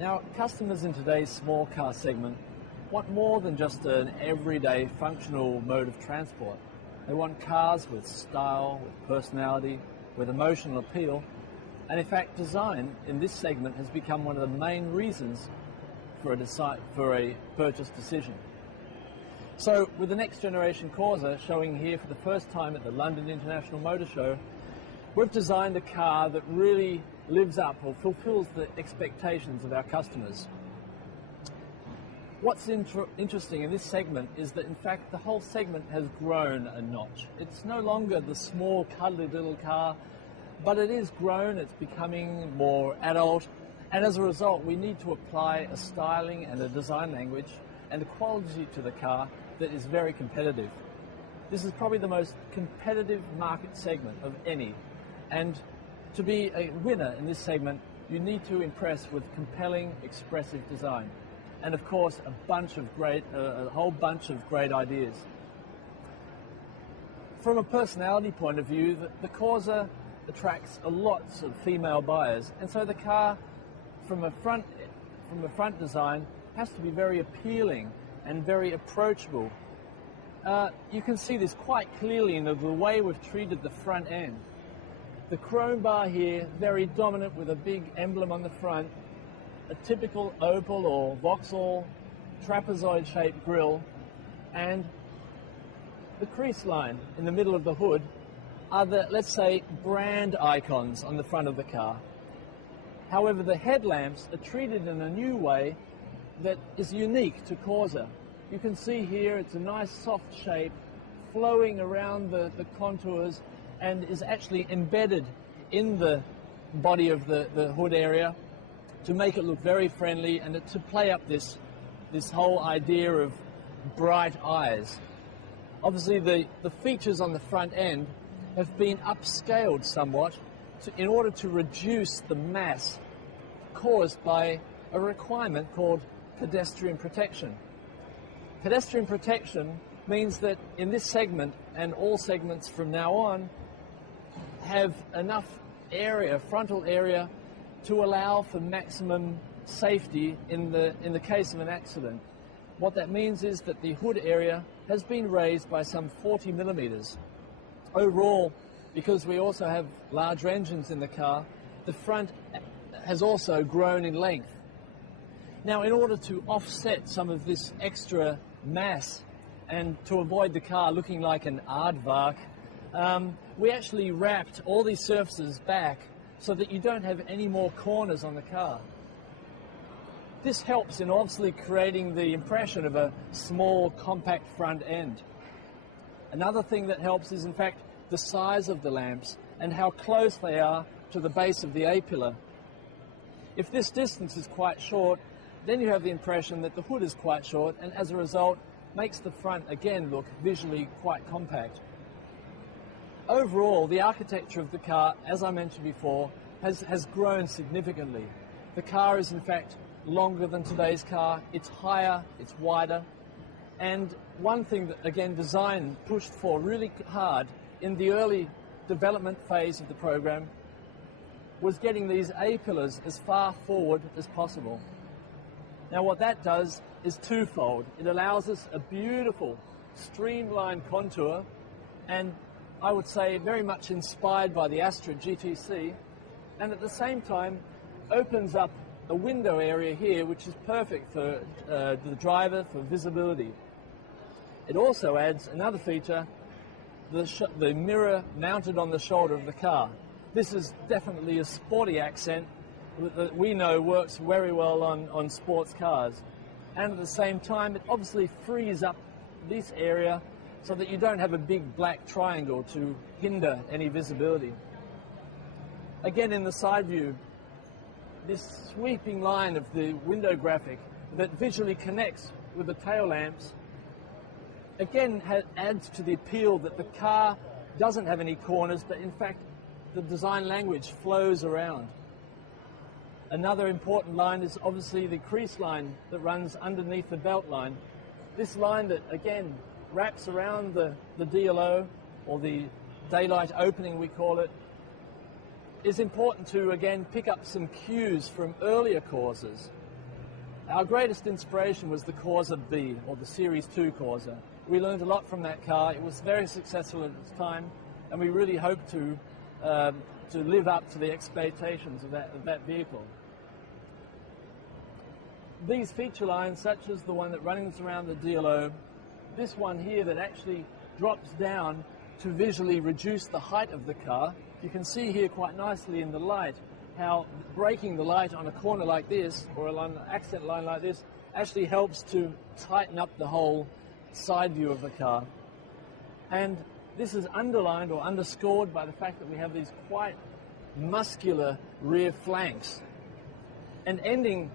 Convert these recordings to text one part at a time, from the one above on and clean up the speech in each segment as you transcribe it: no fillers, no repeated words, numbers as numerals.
Now, customers in today's small car segment want more than just an everyday functional mode of transport. They want cars with style, with personality, with emotional appeal, and in fact design in this segment has become one of the main reasons for a purchase decision. So with the next generation Corsa showing here for the first time at the London International Motor Show, we've designed a car that really lives up or fulfills the expectations of our customers. What's interesting in this segment is that in fact the whole segment has grown a notch. It's no longer the small cuddly little car, but it is grown, it's becoming more adult, and as a result we need to apply a styling and a design language and a quality to the car that is very competitive. This is probably the most competitive market segment of any, and to be a winner in this segment you need to impress with compelling, expressive design. And of course, a whole bunch of great ideas. From a personality point of view, the Corsa attracts a lot of female buyers, and so the car, from a front design, has to be very appealing and very approachable. You can see this quite clearly in the way we've treated the front end. The chrome bar here, very dominant with a big emblem on the front, a typical Opel or Vauxhall trapezoid-shaped grille, and the crease line in the middle of the hood are the, let's say, brand icons on the front of the car. However, the headlamps are treated in a new way that is unique to Corsa. You can see here it's a nice soft shape flowing around the contours and is actually embedded in the body of the hood area to make it look very friendly and to play up this whole idea of bright eyes. Obviously the features on the front end have been upscaled somewhat in order to reduce the mass caused by a requirement called pedestrian protection. Pedestrian protection means that in this segment and all segments from now on have enough area, frontal area, to allow for maximum safety in the case of an accident. What that means is that the hood area has been raised by some 40 millimeters. Overall, because we also have larger engines in the car, the front has also grown in length. Now, in order to offset some of this extra mass and to avoid the car looking like an aardvark, we actually wrapped all these surfaces back so that you don't have any more corners on the car. This helps in obviously creating the impression of a small, compact front end. Another thing that helps is, in fact, the size of the lamps and how close they are to the base of the A-pillar. If this distance is quite short, then you have the impression that the hood is quite short, and as a result, makes the front again look visually quite compact. Overall, the architecture of the car, as I mentioned before, has grown significantly. The car is in fact longer than today's car, it's higher, it's wider, and one thing that, again, design pushed for really hard in the early development phase of the program was getting these A-pillars as far forward as possible. Now what that does is twofold. It allows us a beautiful streamlined contour, and I would say very much inspired by the Astra GTC, and at the same time opens up a window area here which is perfect for the driver, for visibility. It also adds another feature, the mirror mounted on the shoulder of the car. This is definitely a sporty accent that we know works very well on sports cars, and at the same time it obviously frees up this area so that you don't have a big black triangle to hinder any visibility. Again, in the side view, this sweeping line of the window graphic that visually connects with the tail lamps again adds to the appeal that the car doesn't have any corners, but in fact the design language flows around. Another important line is obviously the crease line that runs underneath the belt line. This line that again wraps around the DLO, or the daylight opening we call it, is important to again pick up some cues from earlier Corsas. Our greatest inspiration was the Corsa B, or the Series 2 Corsa. We learned a lot from that car. It was very successful at its time, and we really hope to live up to the expectations of that vehicle. These feature lines, such as the one that runs around the DLO, this one here that actually drops down to visually reduce the height of the car. You can see here quite nicely in the light how breaking the light on a corner like this, or along an accent line like this, actually helps to tighten up the whole side view of the car. And this is underlined or underscored by the fact that we have these quite muscular rear flanks. And ending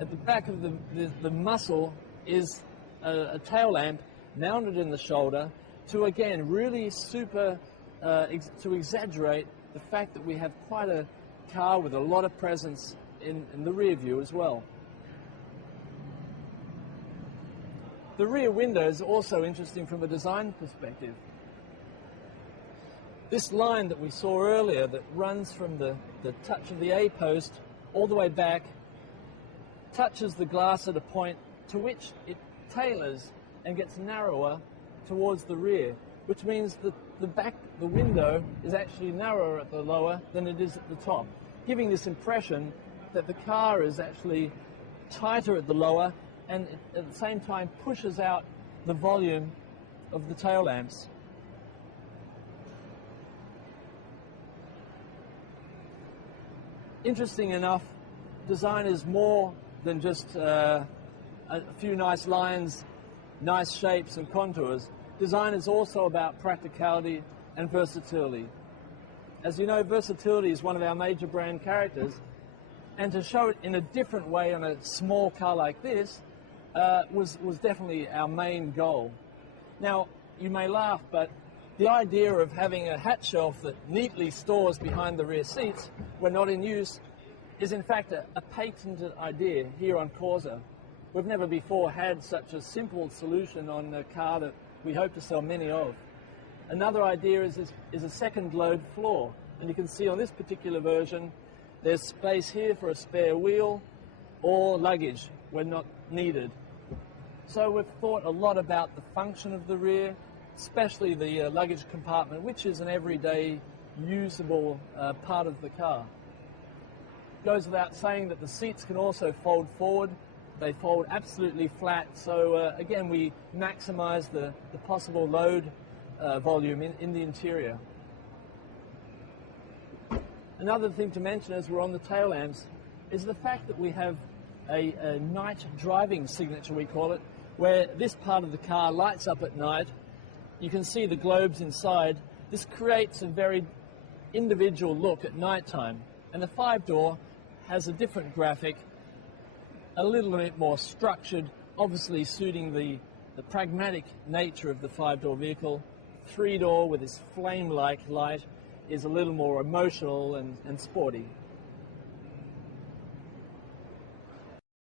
at the back of the muscle is a tail lamp mounted in the shoulder to, again, really to exaggerate the fact that we have quite a car with a lot of presence in the rear view as well. The rear window is also interesting from a design perspective. This line that we saw earlier that runs from the touch of the A post all the way back touches the glass at a point to which it tailors and gets narrower towards the rear, which means that the window is actually narrower at the lower than it is at the top, giving this impression that the car is actually tighter at the lower and at the same time pushes out the volume of the tail lamps. Interesting enough, design is more than just a few nice lines, nice shapes and contours. Design is also about practicality and versatility. As you know, versatility is one of our major brand characters, and to show it in a different way on a small car like this was definitely our main goal. Now, you may laugh, but the idea of having a hat shelf that neatly stores behind the rear seats when not in use is in fact a patented idea here on Corsa. We've never before had such a simple solution on a car that we hope to sell many of. Another idea is a second load floor, and you can see on this particular version there's space here for a spare wheel or luggage when not needed. So we've thought a lot about the function of the rear, especially the luggage compartment, which is an everyday usable part of the car. Goes without saying that the seats can also fold forward. They fold absolutely flat, so again we maximize the possible load volume in the interior. Another thing to mention as we're on the tail lamps is the fact that we have a night driving signature, we call it, where this part of the car lights up at night. You can see the globes inside. This creates a very individual look at nighttime, and the 5-door has a different graphic, a little bit more structured, obviously suiting the pragmatic nature of the 5-door vehicle. 3-door with this flame-like light is a little more emotional and sporty.